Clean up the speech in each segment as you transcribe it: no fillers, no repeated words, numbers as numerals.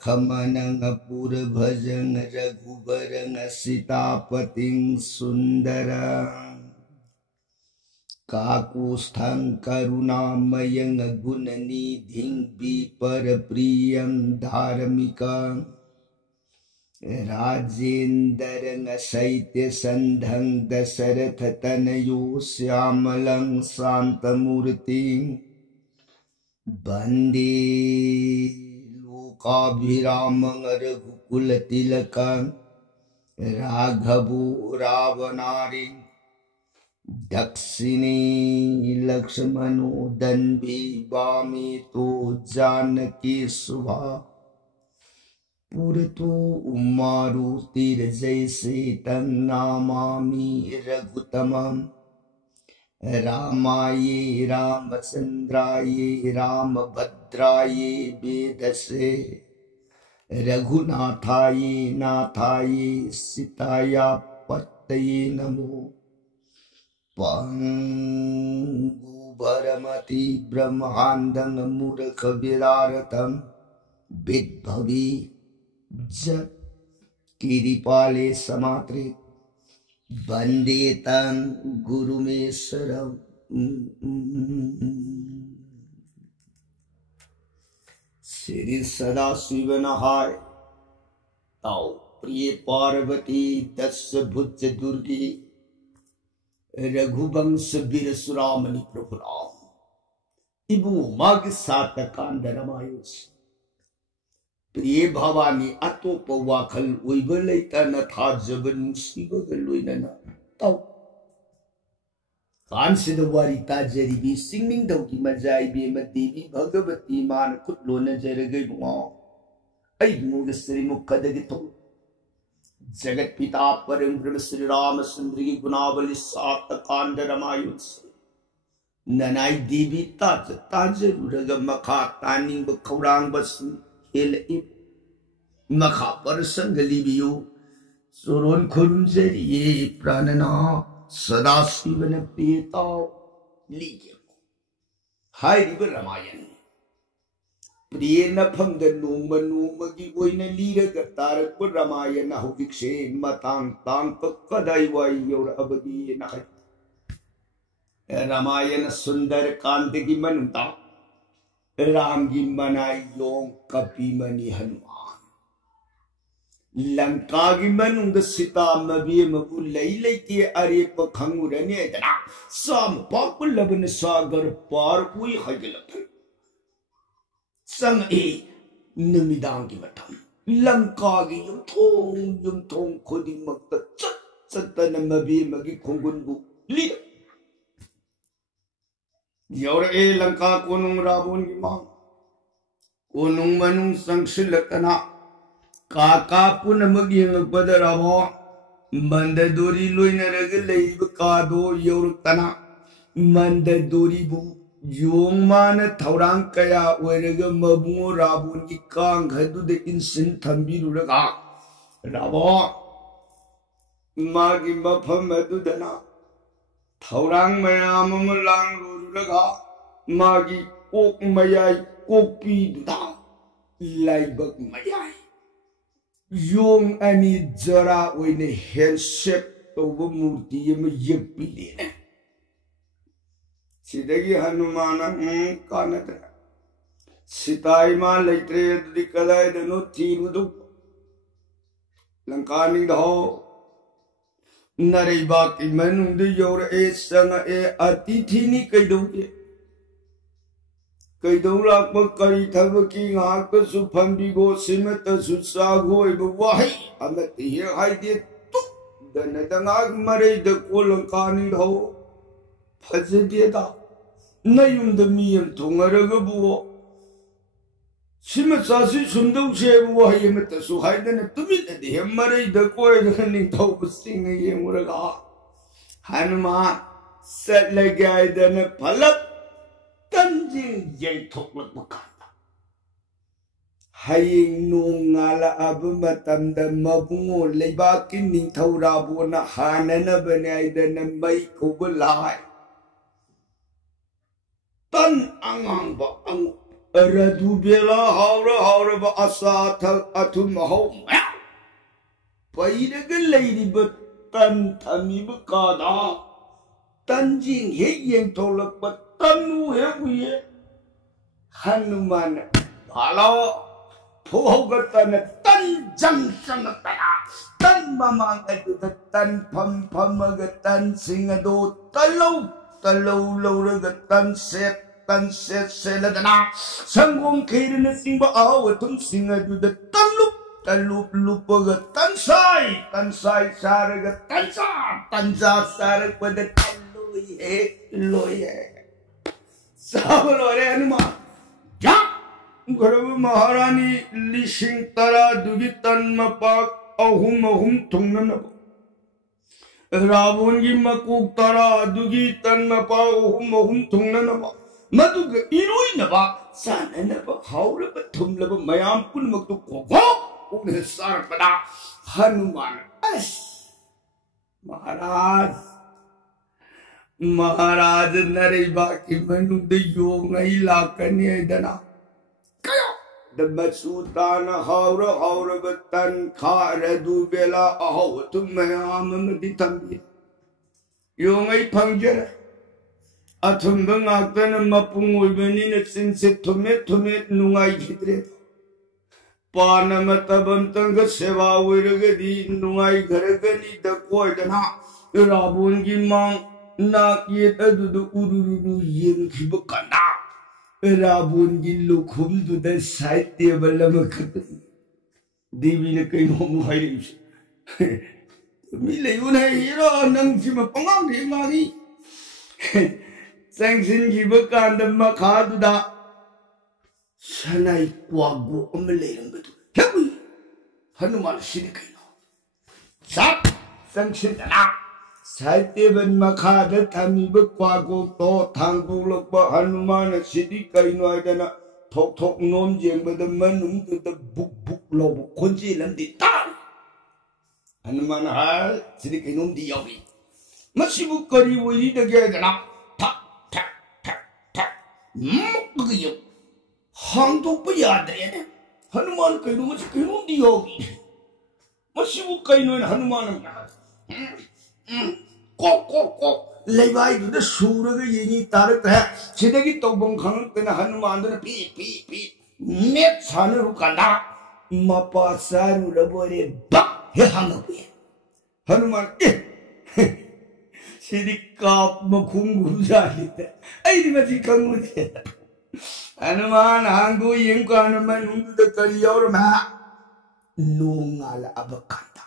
लखमनंग पुर भजंग रघुबरंग सीतापतिं सुंदरं काकुस्थं करुणामयं गुणनिधिं विपर प्रियं धार्मिकं राजेन्द्रं शैत्य संधं दशरथ तनयो श्यामलं शांतमूर्तिं वंदे लोकाभिरामं रघुकुल तिलकं राघवो रावणारिं दक्षिणे लक्ष्मणो दन्वी वामे तो जानकी शुभा पुरतो मारुतिर्जैसे तन्नामामि रघुतमं रामाय रामचन्द्राय रामभद्राय वेदसे रघुनाथाय नाथाय सीताया पतये नमो पंगुभरमति ब्रह्मांडं मूर्ख विदारतं विद्भवी जप किरीपाले समात्रे वंदे तं गुरुमेश्वरं श्री सदाशिव नहाय ताऊ प्रिय पार्वती दस भुज दुर्गी रघुवंश वीर सुरामणि प्रभु राम इबु मग सात कांड रमायुस प्रिय भवानी अतोप वाखल ओइब लैतन थाजब नुसिबग लोइनना ताऊ कांसिद वारी ताजरिबी सिंगमिंग दौकी मजाइबे देवी भगवती मान खुद लोन जरगै बुआ ऐ मुग श्री मुखदग तो जगत पिता परम ब्रह्म श्री रामचंद्र की गुणावली सात कांड रमायुस ननाई देवी ताज ताज रुरग मखा तानिंग खौरांग बस हेल मखा पर संगलिबियो सोरोन खुंजरिये प्राणना सदाशिवन पेता लीगे हाय रामायण प्रिय नफंग नोंग नोंगी ओइना लीरग तारक रामायण हौजिक्से मतांग तांग कदाई वाई योर अबदी नाय रामायण सुंदर कांड की मनुता राम की मनाई यों कपि मणि हनुमान लंका की मनुंग सीता मबी मबु लई लईके अरे पखंगुरने दना साम पाप लबन सागर पार कोई हजलत संग ए नमिदांग की मतम लंका की युमथोंग खुदी मक्त चतन मबी मगी खुंगुनबु ली योर ए लंका कोनुंग रावण की मांग कोनुंग मनुंग संगशिलतना काका पुन मगिंग बदरावो मंद दोरी लोइन रग लेब कादो योर तना मंद दोरी बु योंग मान थौरांग कया ओरग मबुंगो रावण की कांग हदुद इंसिन थंबिरुरगा रावो मागी मफम हदुदना थौरांग मयाम मलांग रुरगा मागी कोक मयाई कोपी दुदा लाइबक मयाई योंग अनि जरा ओइने हैंडशेक तोब मूर्ति यम यपिलेने सिदगी हनुमान कानत सिताई मा लैत्रे दुदि कदाय दनो थीरुदु लंकानी दो नरेबा की मनुंग योर ए संग ए अतिथि नि कैदौगे कैदौ लाप करी थब की गाक सुफंबिगो सिमत सुसागो इब वाही अमत ये हाय दे तु दन दंगाग मरे द कोलंकानी दो फज देदा नयुम द मियम थोंगरग बुओ सिमत सासी सुंदौ से वाही मत सुहाय दन तुमित दे मरे द कोय नि थौ सिंग ये मुरगा हनुमान सत लगाय दन फलक तंजिंग जय थोकलक मकाना हायिंग नोंगाला अब मतम द मबुंगो लेबा की निंथौ राबोना हानन बनाय दन मई को बुलाय तन अंगांग बा अंग Radu bela haura asa thak athum hau Paida cái lady but tan thami bakada tan jing he yeng tolak but tan he we Hanuman Halo Phogatan tan jang jang ta tan mamang adu tan pham agatan singado talau ragatan set seladana sangong kairana singba awatum singadu talup agatan sai saraga tansa sarak pada loye Sabalore Hanuman Jak Garabu Maharani Lishing Tara Dugitan Mapak Ahum Tunganab Ravungi Makuk Tara Dugitan Mapak Ahum Tunganaba Maduga Iruinaba Sananaba Hauraba Tumlaba Mayam Pulmaktu Koko Sarpada Hanuman As Maharaj Nareba Kimanu the Yoga Ilakani Dana The Matsutana Haura Batan Kara Dubela Aho to Mayam Ditambi Yongai Panjara Atumbangatan Mapung Ulbenin since Tomet Nungai Hidre Panamatabantanga Seva Wiragadi Nungai Garagani the Koidana Rabungi Mang Nak yet adu Ururu Yen Kibukana Rabungi Lukum to the side table of a Divina Kaino Hirish Milayuna Hero Nangima Pangam Mari Sanction Kibukan the Makada Sanai Quago Omelayam Heavy Hanuman Sidikino Sap Sanction Saiteban Makada Tami Bakwago to Tangulapa Hanuman City Kainoidana Tok Nom Jam with the Manum to the book low Kunji and the Tan Hanuman Ha City Kainum the Yogi Mashibu Kari will eat again tap Mukyu Hang to Payade Hanuman Kainum Kainum the Yogi Mashibu Kaino and Hanuman Levi to the Sura the Yini Tarak Sidaki Tobong Kang and Hanuman P. Net Sanurukana Mapa Saru Rabore Bak Hanabi Hanuman Sidika Makungu Zalita. I didn't come with it. Hanuman Hangu Yinkanaman into the Kariorma No Nala Abakanta.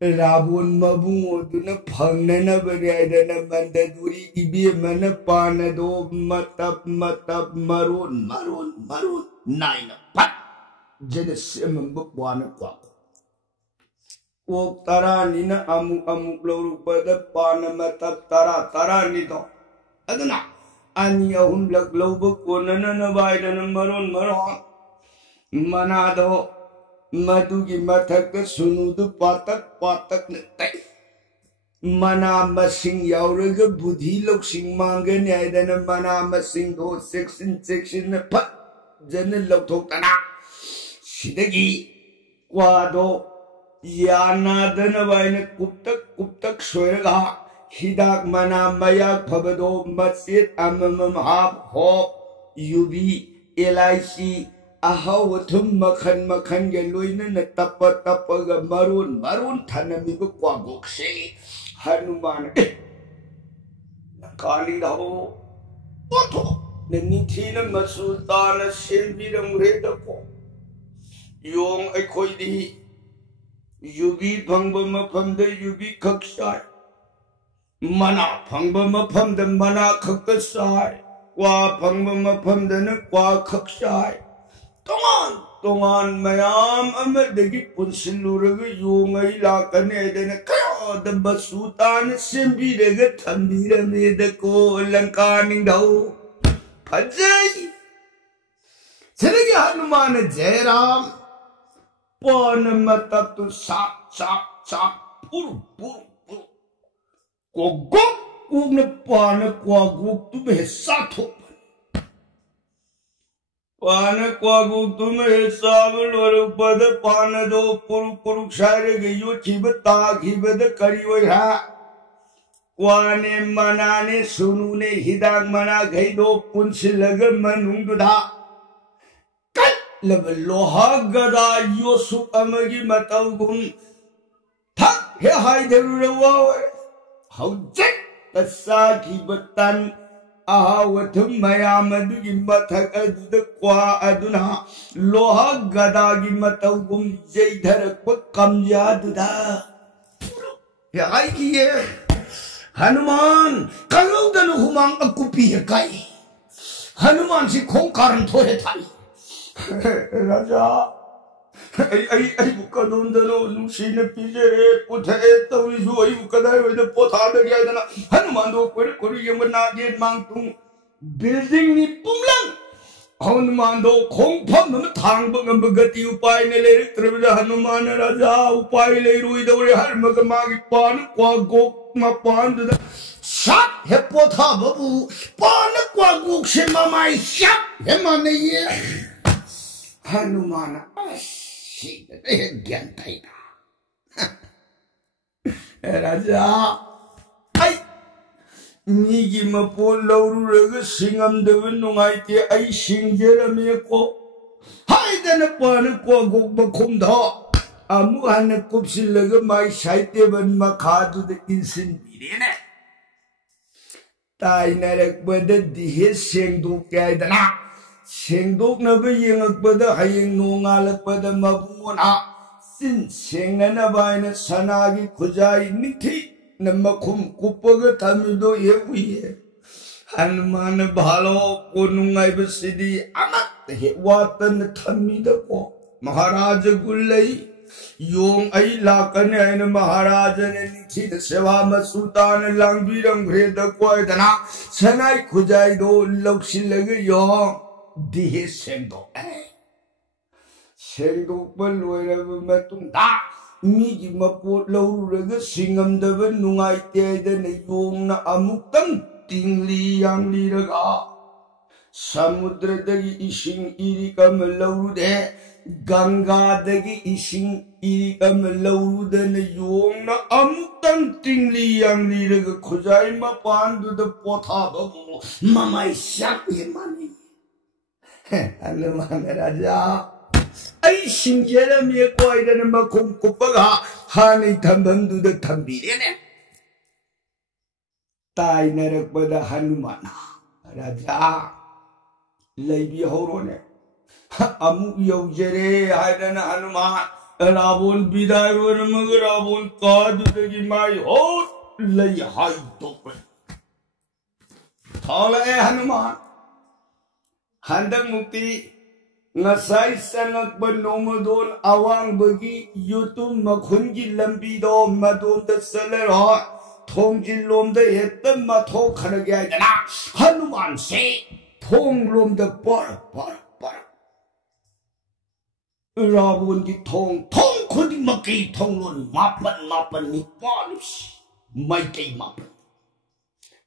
Rabun Mabu do not Panana Berena Mandaduri Ibi Manapanado Matap Maroon Nine Pat Genesim Book 1 o'clock. Walk Taranina Amuk Lorupada Panamatap Taranito Adana Anya Humbla Global Konana Biden Maroon Manado Madugi Mataka Sunudu Patak Nete Mana Masing Yauraga Budhi Loksing Mangan Yadana Mana Masing do section Pat General Lotokana Sidagi Quado Yana Danavina Kuptak Swerga Hidak Mana Maya Pabado Matsit Amam Hab Hop Yubi LIC Ahawatum Makan Galuina Tapa Maroon Tanami Quagoksi Hanuman Nakali the whole Otto Ninitina Masutana Silvidum Redako Young Equidi Yubi Pangbama from the Yubi Kakshai Mana Pangbama from the Mana Kakasai Qua Pangbama from the Qua Kakshai Tongan Mayam Amadagi Punsiluraga Yungai Lakane than a cow the Basutan Simbi the Gatambira made the coal and carning down Pajay Seregi Hanuman Jeram Panamatatu Sap Pur Kogok Ugna Pana Quaguk to be Sato पान क्वागु तुम्हें सावल और पद पान दो पुरुक सारे गयो चिब तागिबद करी वहा क्वाने मनाने सुनु ने हिदाग मना गई दो पुंस लग मनुंगदा कट लब लोहा गदा योसु अमगी मतौगुम थक हे हाय देरुवा हौजक तसागी बतन आहावथुम मयामदुगी मथक अदुद क्वा अदुना लोहा गदागी मतौगुम जैधरक कमजादुदा याई किए हनुमान कलौदन हुमांग अकुपी है काई हनुमान से खों कारण थोड़े थाई राजा आई बुकदोंदनो नुसीने पिजरे पुथे तविजु आई बुकदाय वेद पोथाद गया दना हनुमान दो कोरी यमना गेट मांगतु बिल्डिंग नि पुमलंग हनुमान दो खोंफम न थांग बंग गति उपाय ने ले त्रिविध हनुमान राजा उपाय ले रुई दौरे हर मग मागी पान क्वा गो मा पान द सात हे पोथा बबू पान क्वा गो से मामाई सात हे माने ये हनुमान ज्ञान राजा आई मीगी मपो लौरुरग सिंगमदब नुंगाइते आई सिंगजेरमे को हाइदन पान को गोब खुमधा अमु हन कुपसिलग माई साइते बन मखादुद इंसिन बिरेने ताइनरक बद दिहे सेंगदु कैदना सेंगदोक नब येंगकबद हयेंग नोंगालकबद मबुना सिन सेंगनबायन सनागी खुजाई निथि नमखुम कुपग तमिदो ये हुई हनुमान भालो को नुंगाइब सिदी अमत हे वातन थमिद को महाराज गुल्लई यों आई लाकन ऐन महाराज ने निथि सेवा मसुतान लांगबिरंग भेद कोय दना सनाई खुजाई दो लौसिलग यो दिहे सेंदो सेंदो पर लोयरब मतुंदा मीगी मपोट लौरुरग सिंगमदब नुंगाइते दन योंगना अमुक्तम तिंगली यांगलीरगा समुद्रदगी इसिंग इरिकम लौरुदे गंगादगी इसिंग इरिकम लौरुदन योंगना अमुक्तम तिंगली यांगलीरग खुजाई मपानदुद पोथा बबु ममाई शाक्य माने हनुमान राजा आई सिंजेरमे कोइदन मखुम कुपगा हानि थंबंदुद थंबीरेने ताइनरकबद हनुमान राजा लैबी हौरोने अमु यौजरे हाइदन हनुमान रावण विदाय वरमग रावण कादुदगी माई हो लई हाई दोपे थाले हनुमान हंदक मुक्ति नसाई सनक नोमदोन अवांग बगी युतुम मखुन की लंबी दो मदोम द सलर हो थोंग जिन लोम द हेतम मथो खड़ गया जना हनुमान से थोंग लोम द पर रावण की थोंग खुद मकी थोंग लोन मापन निपान माइकई मापन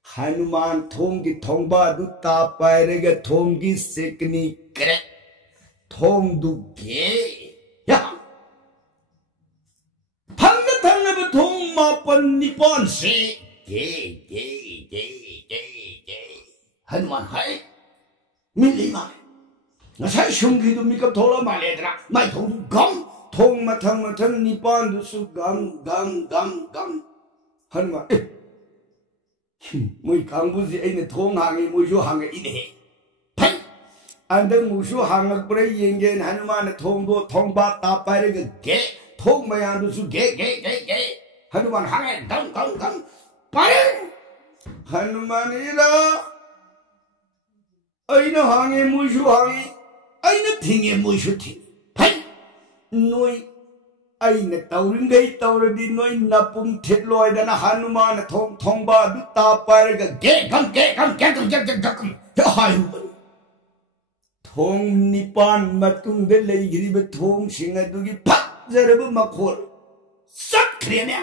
हनुमान थोंगी थोंबा दुता पायरेगा थोंगी सेकनी करे थोंग दुगे या थंग ब थोंग मापन निपान से गे हनुमान है मिली माले नसाई शुंगी दु मिकप थोड़ा माले दरा माई थोंग गम थोंग मथंग निपान दुसु गम हनुमान मुई कांगबुजी ऐने थोंग हांगे मुइसु हांगे इने फै अंदर मुसु हांगक पुरे येंगेन हनुमान थोंगदो थोंगबा तापारेग गे थोंग मयादुसु गे हनुमान हांगे गम पारे हनुमान इरा ऐने हांगे मुइसु हांगे ऐने थिंगे मुइसु थिंग फै नोई ऐने तौरिंगै तौरदि नोई नपुम थिटलोयदना हनुमान थोंगबा दु तापारेग गे गम हायु थोंग निपान मतुंग दे लेगिरिब थोंग सिंग अदुगी फजरब मखोल सख्रेने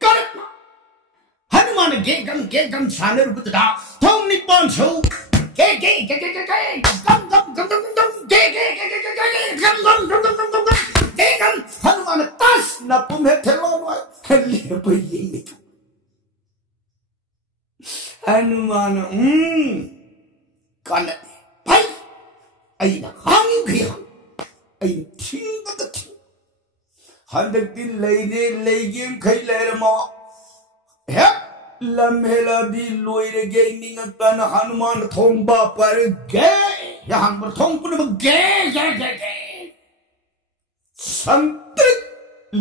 करना हनुमान गे गम सानर बुतदा थोंग निपान सौ हनुमान तस न पुमे थेलो ले पे ये हनुमान कान भाई आई ना हम गया आई थिंग द थिंग हंदक दिन लेने लेगेम खै लेरमा हे लम्हेला दी लोइरे गे निंग तन हनुमान थोंबा पर गे यहां पर थोंग पुन गे गे गे गे संतृक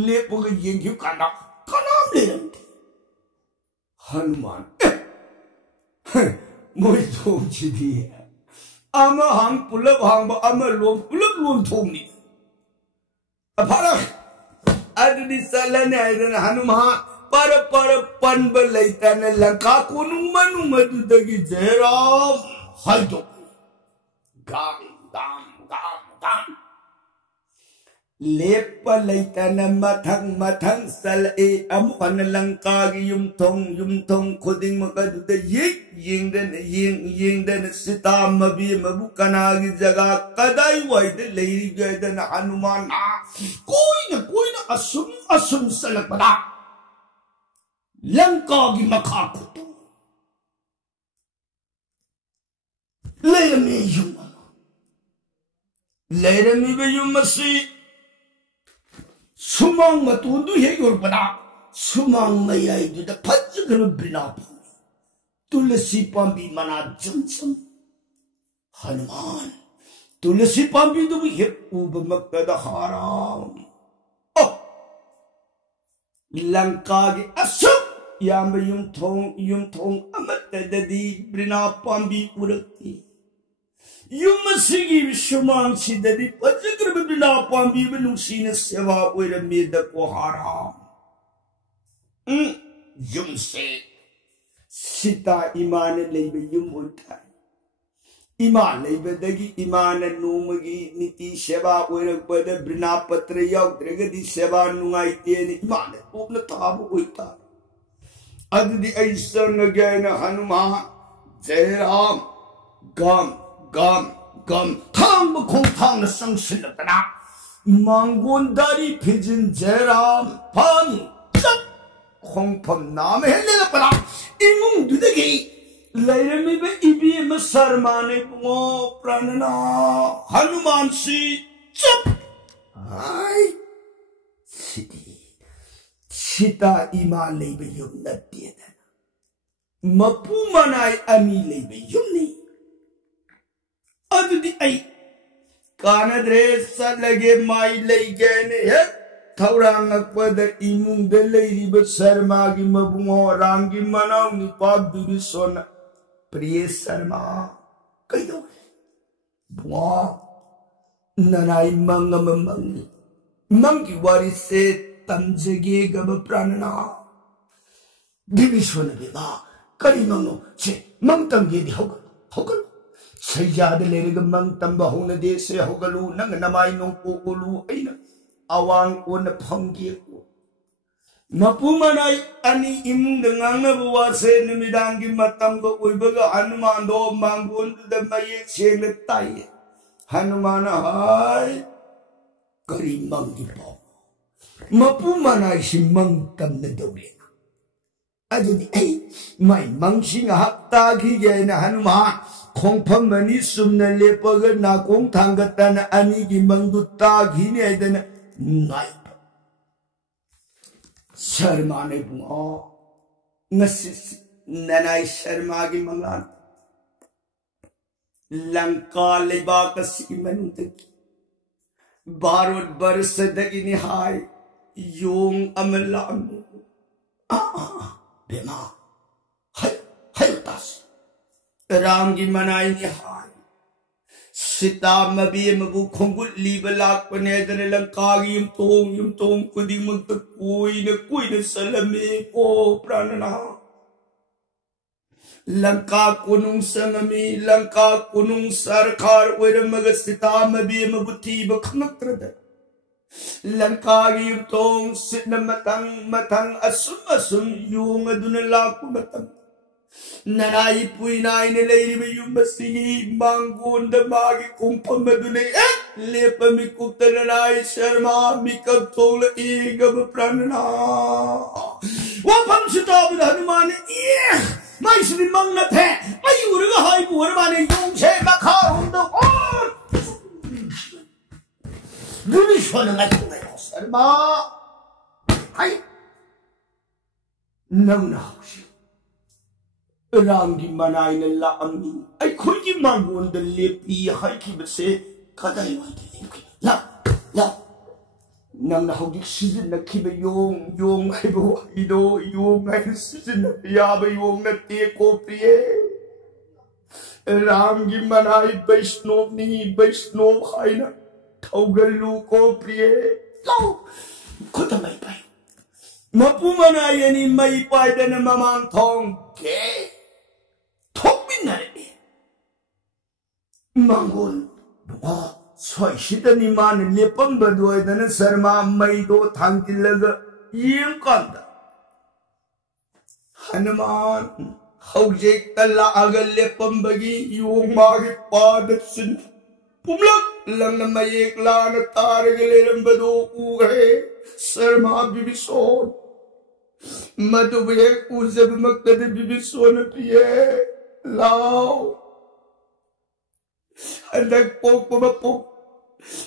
लेपुग येंग्यु काना कानाम लेरम हनुमान मोई थोंग छिदी आमा हांग पुलब हांग आमा लोम पुलब लोम थोंगनी अफारा अदि सलन आइदन हनुमान पर पनब लेतन लंका कोनु मनु मदुदगी जयराम हाइदो गाम गाम गाम गाम लेप लेतन मथंग मथंग सल ए अमुकन लंका की युमथोंग खुदिंग मकदुद यिंगदन सीता मबी मबु कना की जगह कदाई वाइद लेरी गयदन हनुमान कोई न असुम सलक बना लंका की मखा खुतो लेरमी बे युमसी सुमांग मतुदु हे योरपना सुमांग मयाई दुदा फजगर बिना तुलसी पांबी मना जमसम हनुमान तुलसी पांबी दुबी हे उब मक्कद हाराम लंका की असुम याम युमथोंग अमतददी ब्रिना पांबी उरक्ति युमसिगी विश्वमांग सिददी पजगर ब्रिना पांबी बनुसीन सेवा उरमेद को हाराम युमसे सीता इमान लेबे युम उठा इमान लेबदगी इमान नोमगी नीति सेवा उरकबद ब्रिना पत्र याउद्रगदी सेवा नुंगाइतेन इमान ओपन ताबु उइता अदि ऐसन गयन हनुमान जयराम गम गम गम थांग खों थांग संगसिलतना मांगोंदारी फिजिन जयराम फम चप खोंफम नाम है लेपला इमुंग दुदगी लेरमी बे इबी म शर्माने बो प्राणना हनुमान सी चप हाय सीता इमा लेबे युम नत्तेदन मपू मनाई अमी लेबे युमनी अदुदी आई कानद्रे सलगे माई लेगेने हे थौरांग पद इमुंग दे लेरिब शर्मा की मबुंगो रांगी मनाव निपा बिबिसोन प्रिय शर्मा कइदो बुआ ननाई मंगम मंगी वारी से तंजगे गब प्राणना बिबिसोन बिबा करी मंगो छे मंग तंगे दि होगल सैयाद लेरग मंग तंबा होन दे से होगलु नंग नमाई नो कोलु ऐना अवांग ओन फंगे को मपु मनाई अनि इमुंग नंग बुवासे निमिदांगी मतम को उइबग हनुमान दो मांगोन द मये सेंग ताई हनुमान हाय करी मंगी पो मपु मनाई सि मंग तम न दोले अजुदी ऐ माई मंगसिंग हप्ता की गेन हनुमान खोंफम मनी सुमन लेपग नाकोंग थांगतन अनि की मंगदु तागी ने दन नाई शर्मा ने बुआ नसिस ननाई शर्मा की मंगान लंका लेबा कसी मनुतक बारोट बरस दगी निहाय योंग अमला बेमा है तास राम की मनाई निहाय सीता मबी मबु खोंगुल लीबलाक पनेदन लंका की युम तोंग कुदी मुक्त कोई न सलमे को प्राणना लंका कुनुंग संगमी लंका कुनुंग सरकार ओरमग सीता मबी मबुथी बखनत्रद लंका की युम तोंग सिन मतंग असुम योंग दुन लाक Matang Nanai puinai ne leiri be yumbasigi mangun da magi kumpam madune lepa mi kupta nanai sharma mi kab tola egab pranana wapam sitabu hanuman mai sri mangna the ai urga hai pur mane yong che makha hunda dumi shona ngai sharma hai nang na Rangi manai na laami ay kuji mangun da lepi hai ki base kadai wai la nang na hodik season na kiba yong ai bo ido yong ai season na ya ba yong na te ko priye Rangi manai Vaishnov hai na thaugalu ko priye lo kuta mai pai mapu manai ani mai pai da na mamang thong ke Mangun, soy shitani man lepam badoy dana sarma maido thangtilaga yem kanda. Hanuman, haujek tala aga lepam bagi yung magi padatsin. Pumlak lang na mayek lang na taragaliram bado ugay sarma bibison. Madubek uzab magtadi bibison na piye. Lao. Anak pumapok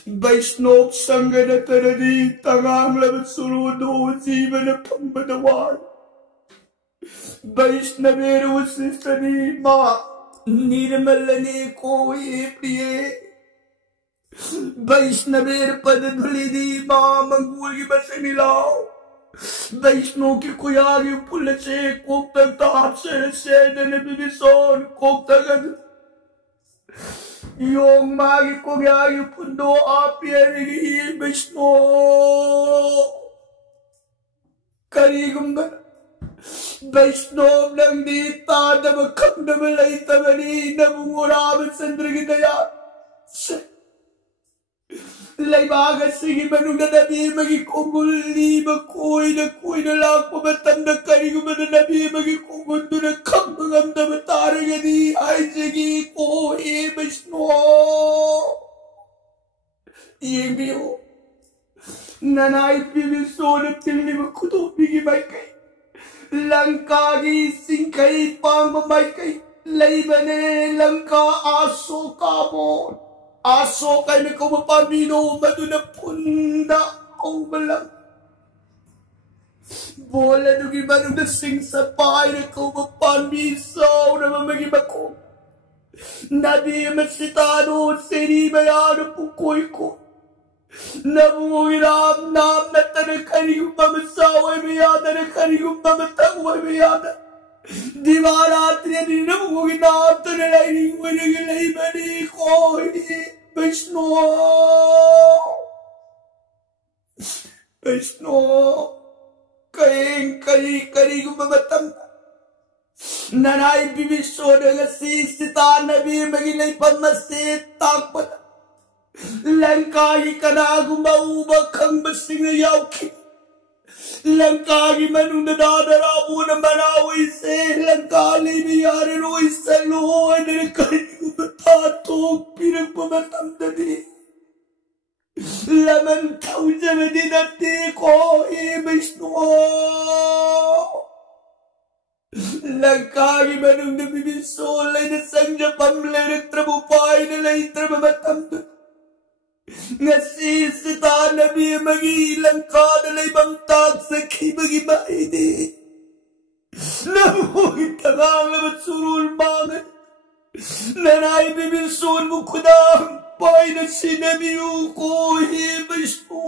Vaishnov sangga na taradi tangang labat surudo jiva na pambadawar Vaishnaveru sistani ma nirmalane ko priye Vaishnaver padadhulidi ma manguli basanilaw Vaishnav ki kuyari pulache kokta taap se sedane bibison kokta gad Yung magi ko yung pundo apiyan Vishnu karigum ba Vishnu nang di tada makam na malay tamani na munguraman sandragitaya lay baga sige manung na nabi magikunguli makoy na lang pumatang na karigum na nabi magikungul na kamangam na mataragani ay sige ko Vishnu Yembiyo nanay bibiso na tilni makuto bigi may kay langkagi singkay pang mamay kay laybane langka aso kabon Aso kay na kumapamino maduna punda o malang Bola nung iba nung nasing sa bahay na kumapamisaw na mamagibako Nabi masitano seri mayano pukoy ko Nabuhiram nam na tanakarigung mamasaway mayada na karigong mamatangway mayada Divaratri ni nabuhinam tanalay wanagalay mani ko Vishnu kay gumamatang nanay bibiso na nasisita nabi magilay pamasit takpat langkagi ka na gumaubag kang basing na yawki langkagi manong nadadarabo na manaway se langkali niyari ro'y sa luhoy na nagkarigumatatog pinagpamatamdadi laman tao dyan na dinati ko Vishnu langkagi manong nabibisolay na sangya pamlay nagtrabupay na lay trabamatamdadi Nasisita nabi magilang ka nalay bangtag sa kibagibay di. Nabuhit ka nga lamat surul bangat. Nanay bibilson mo kudang pay na sinabiyo ko Vishnu.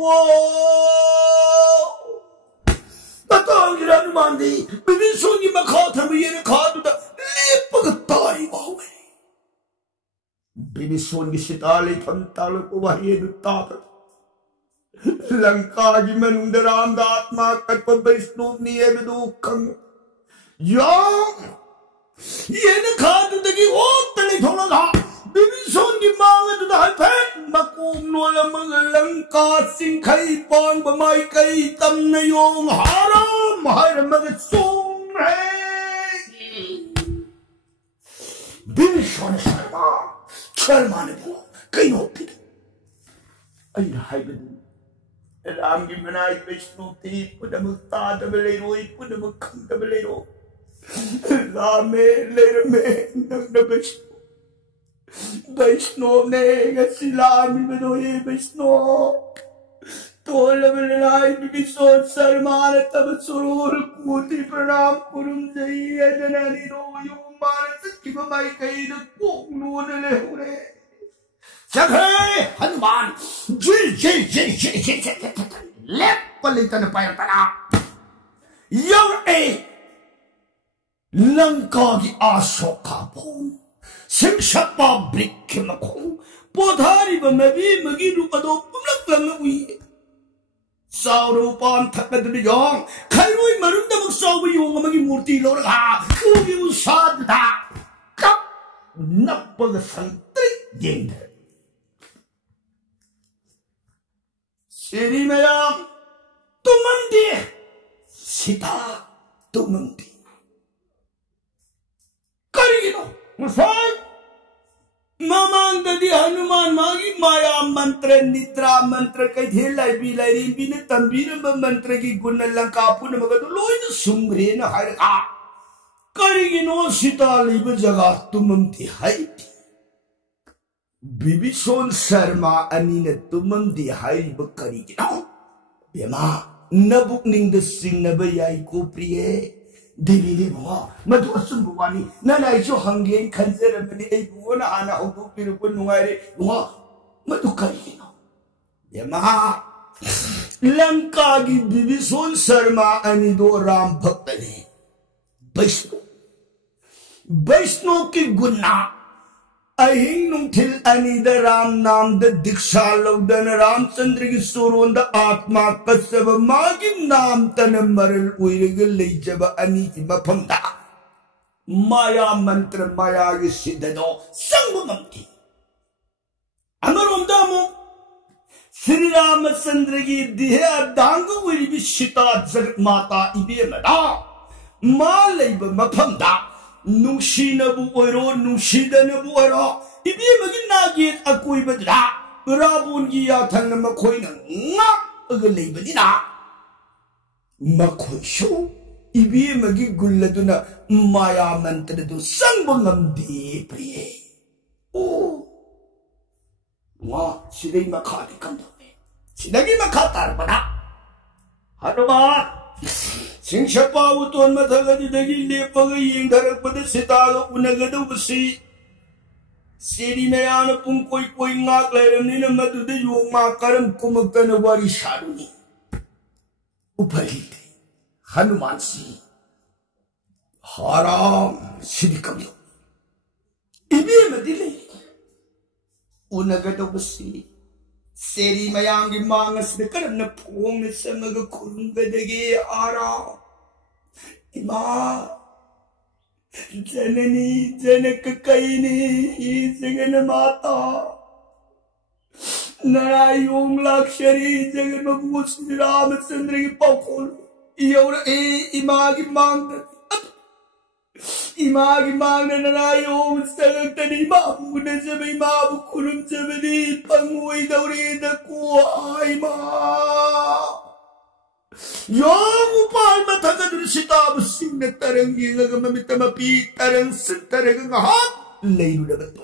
Natang ginanaman di. Bibilson yung makatamiyan na kaduda. Lipagatay waway. Binison gisitali pantalo ko wahiyo tapat. Langkagi manung daram dat makat pa Vishnu niya bidukang. Yang! Yan kadu dagi otali thonga ha. Binison di mga dudahal pen. Makumno lang mga langka singkay pang bamay kay tam na yung haram. Haram mga sungray. Sharma ने बुआ कहीं होती अना राम की मनाई विष्णु थी पुनम तादब ले रोई पुनम खंडब ले रो रामे ले रमे नंद विष्णु ने गसिलामी बदोये विष्णु तोलब लड़ाई विष्णु शर्मा ने तब सुरूर कूती प्रणाम कुरुम जई जननी रोयो मानस की बमाई कई न कोकनून ले हुरे सखे हनुमान जिल जिल जिल जिल जिल ले पलितन पायतना यव ए लंका की आशोका भूम सिंहपा वृक्ष मखों पोधारी बमबी मगी रूपदो पुमलक लंग हुई सावरूपान थकद बिजोंग खैरुई मरुंदम सावु योंग मगी मूर्ति लोरगा उगी उसाददा कप नपग संतरी जेंद श्री मैया तुमंदी सीता तुमंदी करिनो मुसाई मामांग ददी हनुमान मागी माया मंत्र निद्रा मंत्र कई थे लाइबी लाइबी ने तंबीर मंत्र की गुण लंका पुन मगद लोइन सुंगरे न हरका करिनो सीता लिब जगह तुमंदी हाई बिबिसोन शर्मा अनि ने तुमंदी हाई बकरिनो बेमा नबुकनिंग द सिंगनब याई को प्रिय देवी ने बुआ मधु असुम बुआनी नानाई जो हंगे खंजर मनी ए बुआ ना आना हो तो फिर को नुआरे बुआ मधु करिनो बेमा लंका की बिबिसोन शर्मा अनि दो राम भक्त ने वैष्णव की गुन्ना अहिंग नुथिल अनिद राम नाम द दीक्षा लौदन रामचंद्र की सोरों द आत्मा कसब माँ की नाम तन मरल उइरग ले जब अनि की मफमता माया मंत्र माया की सिद्ध दो संग ममती अमरों दामो श्री रामचंद्र की दिहे दांग उइर विशिता जगत माता इबे मदा माँ ले ब मफमता नुशीनबु ओरो नुशीदनबु ओरो इबी मगी नागेत अकोई बदरा राबुन की याथंग मखोई ना अगले बदिना मखोई शो इबी मगी गुल्लदुना माया मंत्र दु संगमम दे प्रिय ओ वा सिदई मखादी कंदोने सिदगी मखातार बना हनुमान सिंहपा उतोन मथगदगी लेपग येंधरपद सीताग उनगदुबसी सेरी मयान पुंग कोई कोई ngak लेरमनि न मदुद योमा करम कुमकन वारी सारुनी उपहिते हनुमान सी हाराम सिदिकमो इबे मदिले उनगदुबसी सेरी मयांगी मांगस ने करन फोंग ने संग खुंगदगे आरा इमा जननी जनक कईनी जगन माता नारायण लाक्षरी जगन बबू श्री रामचंद्र की पौखोल योर ए इमा की मांग इमागी मांगने नारायण सगतनी बाबू ने जब बाबू खुरुम जबनी पंगुई दौरे दको आई माँ यों उपाल मथगद सिताब सिंह तरंगी गगम मितमपी तरंग तरंग हाथ ले लुढ़बत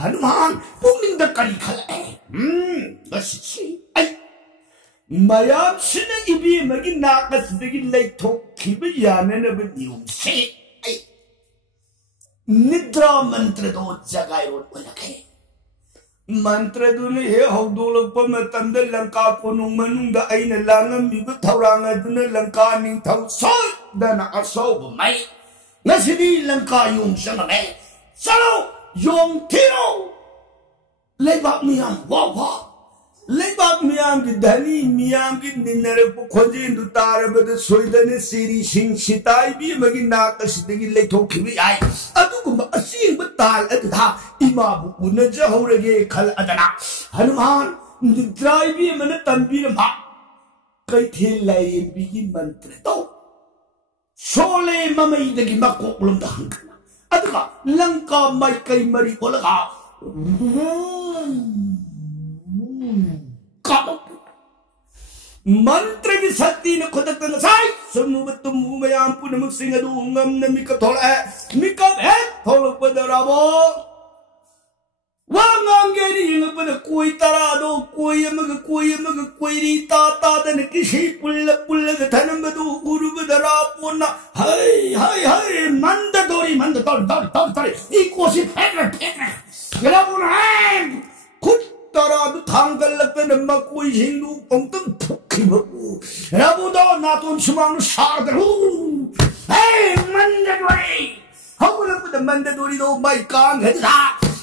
हनुमान पुंगिंग दकरी खले बस आई मयाम सिने इबी मगी नाकस दगी ले थोक खिब याने न बनियों से निद्रा मंत्र दो जगाए रोड लखे मंत्र दुने हे हौदोलप मतंद लंका को नुमनुंग अइन लांगम बिब थौरांग दुने लंका निंथौ सोदन असौब मै नसिदी लंका यों संगमे चलो यों थिरो लेबाक मियाम वा लेबाक मियाम की धनी मियाम की निन्नर खोजे दुतार बद सोइदने सीरी सिंह सिताई भी मगी नाक सिदगी लेथोखिबि आई अदुगुम असीब ताल अदधा इमाबु उनज हौरगे खल अदना हनुमान निद्राई भी मन तंबीर मा कैथे लाई बिगी मंत्र तो सोले ममई दगी मको उलम दहंगना अदगा लंका माई कई मरी ओलगा मंत्र की शक्ति ने खुद तक साई सुनु तुम मयाम पुनमुख सिंह दूंगम न मिकप थोड़ा है मिकप है थोड़ा पदराबो वांगांगेरी इंगपन कोई तरा दो कोई रीता तादन किसी पुल्ल धनम दो गुरु बदरा पोना हाय मंद तोड़ी इकोसी फेंक गला पोना खुद तरा दो थांगल लगते नम्मा कोई हिंदू पंक्तम फुक्की बकू राबू दो नातुन सुमानु शारद मंद तोड़ी हम लोग तो मंद तोड़ी दो माई कांग है था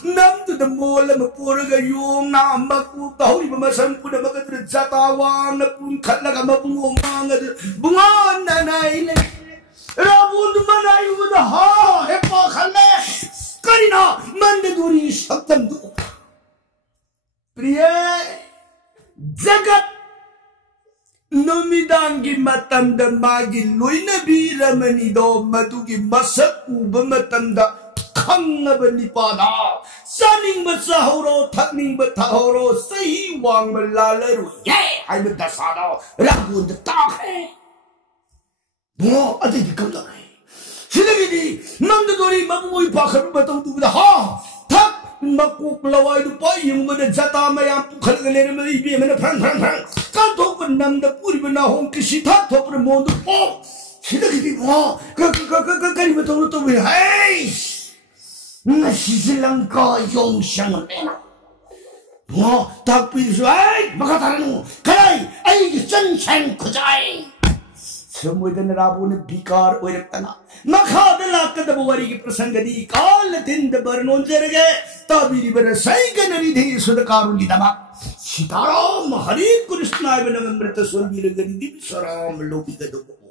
नम तो द मोल म पोरगा योम ना मकु तौरी म मसन पुन मगत्र जता वांग न पुन खलगा म पुंगो मांग बुंगन नाइले राबुन मनायु द हा हे पा खले करिना मंद दूरी सप्तम दु प्रिय जगत नुमिदांगी मतंद मागी लोइनबी रमनी दो मदुगी मसक उब मतंद खंगबनी पादा सनिंग बचाहोरो थकनिंग बथाहोरो सही वांग लालरु ये आई में दसादा राबुन ताक है वो अति दिक्कत है सिलगिदी नंद दोरी मबुई पाखर बताऊ तू हा थक मकुक लवाई दु पाई युंग जता में आप खल गले में इबे में फ्रंग का तो नंद पूरी बना हों किसी था तो पर मोंद ओ सिलगिदी वो करी बताऊ तो है nasi Selangka yang sangat enak. Wah, tapi suai makataran kalai, ay sensen kujai. Semua itu nerabu ne bikar orang tanah. Maka adalah kedabawari ki prasangadi kal tinda bernon jerge. Tapi di berasai kanari di sudakaru di tabak. Sitaram Hari Krishna benang berta suami lagi di saram lobi kedabawari.